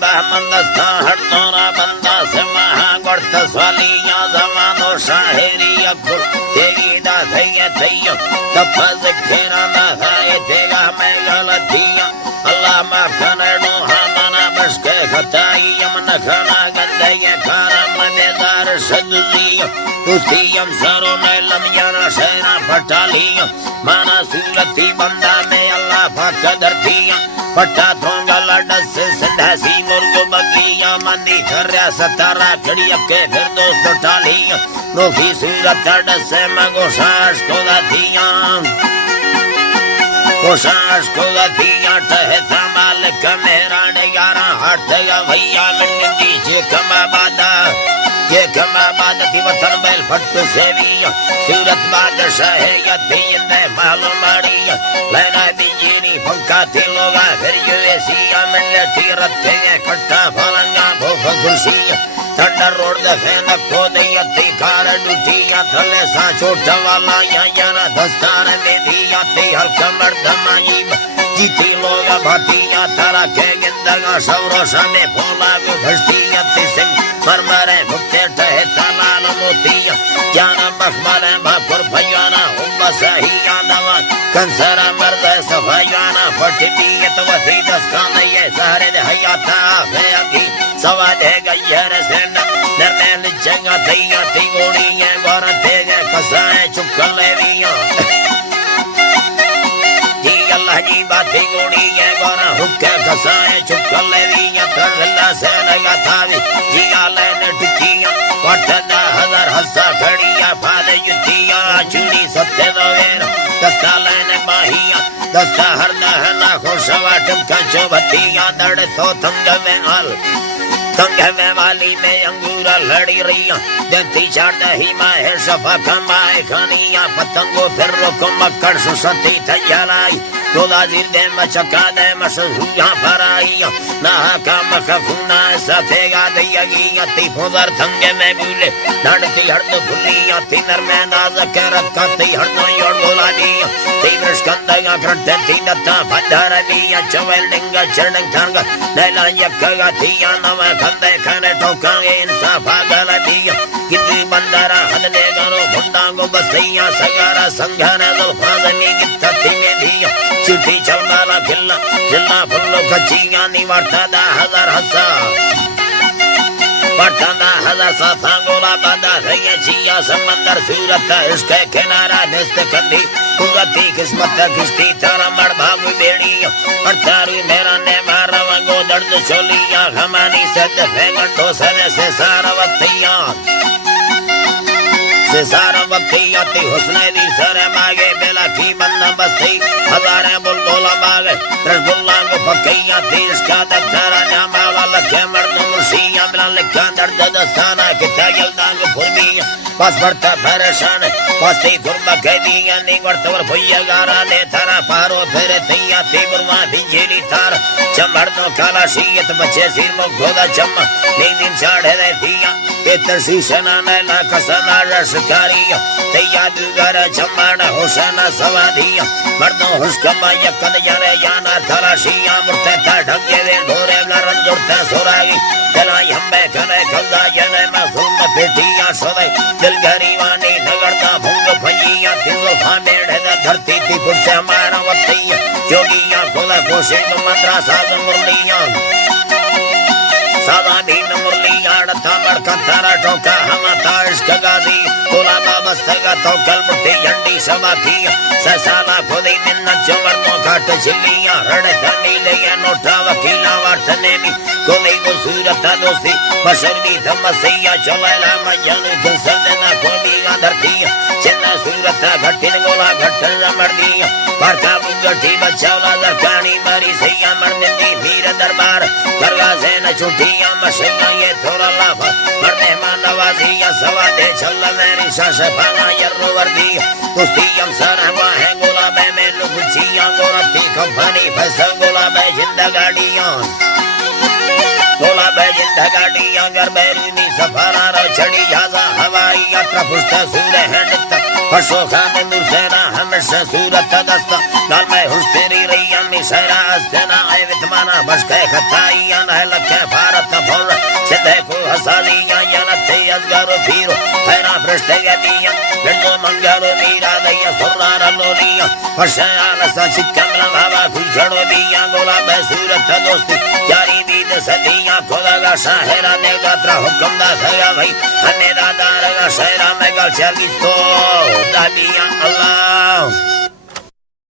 بہمندستان ہٹورا بندہ سے مہا گڑت سوالیاں زمانو شاہری اکھر تیری دا دھیا دھیا تفز کھیرا دا دھائے تیگا میں غلطیاں اللہ مکھنے نوحا منا بشکے خطائی یمن کھنا گندے کھارا مددار شدزیاں تستیم سرو نیلم یانا شہرہ پھٹالیاں مانا سورتی بندہ میں اللہ پاک درتیاں پٹا تھونگا لڑس سے سندھاسی مرگو بگیاں مندی کھریا ستارہ کھڑی اکے پھر دوست ٹالیاں روخی سورت اڈس سے مگو شاش کو دھیاں کوشاش کو دھیاں ٹہتا مالک مہران یارا ہاتھ یا بھیا من دیجے کما بادا یہ کما بادتی وطن بیل پھٹ سیویاں سورت بادشاہ یا دیندے معلوم ماڑیاں لینا دیجینی پھنکا تھی لوگا پھر یو ایسیاں من لیتی رتے ہیں کٹا پھلنگا بھوف گھرسیاں تھنڈر روڈ دفین کو دیتی کار ڈوٹیاں تھلے سا چھوٹا والا یانا دستان میں دیا تی ہلکا مردم عیب جیتی لوگا بھاتیاں تھرا کے گندگا شوروشا میں پھولا گو بھشتیاں تی سنگ مرمرے بھکتے ٹہتا لال موتیاں جانا مخمرے بھاکر بھیانا ہمبا سہیاں نوان کنسرہ مردے صفایانا پھٹی بیت وفی دستان یہ سہرے دے حیاتا آفے اگی سوا دے گئی ہے رسن نرنے لچنگا تیاں تی گوڑیاں گورا تے گئے کسائیں چکل لیویاں اللہ کی باتی گوڑی ہے گورا حکے کسائیں چکل لیویاں تر اللہ سے لگا تھاوی جیا لین ٹکیاں وٹھنا ہزار حصہ کھڑیاں پھالے یتیاں چوڑی ستے دویر دستا لین باہیاں دستا ہر دہنا خوش واٹم کچو بھتیاں دڑ تو تنگ میں آل تنگ میں والی میں انگورا لڑی رہیاں دیتی چاڑا ہی ماہ شفا کمائے کھانیاں پتنگو پھر رکو مکڑ سستی تیارائی رولا زیر دے مچکا دے مشہوریاں پرائیاں نہا کا مخفونا ایسا تھیگا دیا گیا تی پھوزر تھنگے میں بولے ڈھڑتی ہرد بھلیاں تی نرمے نازک رکھا تی ہرد یوڑ بولا دیا تی برشکندگا کرتے تی نتا پھڑھا ربیا چویل ڈنگا چڑنگ تھنگا نیلا یکگا تیا نوے کھندے کھنے ٹھوکانگے انصاف آگل دیا کتی بندرہ حدنے گرو بھنڈانگو بستیاں سگارہ سنگھانے ذوفاظمی گتا تی میں دیا چوٹی چلمالا کھلنا جلنا پھلو کچیاں نیوارتا دا ہزار حصہ پٹھا دا ہزار ساتھا گولا بادا رہی چیا سمندر سورت عشق کنارہ نست کندھی قوتی قسمت کشتی تارا مڑ بھاگو بیڑیاں پڑتاری میرا نے مارا وگو درد چولیاں غمانی سد پھینگنڈو سنے سے سارا وقتیاں سے سارا وقتیاں تی حسن دی سر ماگے بلا کی بندہ بستی ہزاریں بلبولا باگے رشد اللہ کو پکیاں تی عشقہ دکھارا نامالا لکھے مرد مرشیاں بلا لکھا درد دستانا کتا گلدان کو پھرمیاں پاس بڑھتا پریشان پاستی فرما قیدیاں نیگوڑ تور بھیا گارا لے تھارا پارو پھر تیاں تی برواں بھی جیلی تھار چمڑنو کالا شیعت بچے سیر مگھودا چمہ نیندین چاڑھے دے تیاں ایتر شیشنا نینا کسنا رشکاریاں تیاں دوگارا چمڑا حسنا سوادیاں مردوں حشکمہ یکن یارے یانا تھارا شیعہ مرتے تھا ڈھنگے دے ڈھورے بلا رنجوڑتے سورائی دلائی ہمیں کھنے کھلدا ینے مظلوم پیٹیاں سوئے دل گھریوانی نگڑتا بھونگ پھنیاں تیزو پھانیڑے دا دھرتی تھی پھر سے ہمارا وقتیاں جوگیاں کھولا کوشے تو مدرہ سازن مرلیاں سادہ دین مرلیاں ڈتا مڑکا تارا ٹوکا ہما تا عشق گازی کولا بابستگا تو کل مٹی ینڈی شبا تھیا سسالا کھودی منت جو مردوں کھاٹ چلیاں رڑ تھنی لیا نوٹا وکیلا وارتنے بھی کولی کو سورتا دوستی بشردی تھمسیا چولیلا میانو جنسل دینا کھودی گا دھرتیا چنا سورتا گھٹن گولا گھٹن مردیا بارکا بگٹی بچاولا درکانی ماری سیا مردی پیر دربار کرگا زین چھوٹیاں مشیاں یہ تھوڑا لافا مردے مان نوازیاں سوا دے چلا میری شاش پانا یرو وردی کستیم سرہوا ہے گولا بے میں لگچیاں گورا تی کمپانی فیصل گولا بے زندگاڑیاں گولا بے زندگاڑیاں گر بیرونی سفارا رو چڑی جازا ہوائی یاترا پشتا سورہ ہنڈتا پشو خان نور سینا ہمیشہ سورت دستا نال میں ہوش تیری رہی می شیرا استنا ای وتمانا بشکے کھتائی نہ لکھے بھارت بھول سدھے کو حسالیاں یا نتے ازگار پھیرو ہیرا فرشتے گدیاں گندو منگلو میرا دیا سرار لولیاں پرشان سا چکم لگاوا کھڑو دیاں گولا بے صورت دوستی یاری بید صدیاں خدا کا شاہرہ نے گاترا حکم دا تھیا بھائی ہنے دا دار کا شہرہ میں گل چلی تو دادیاں اللہ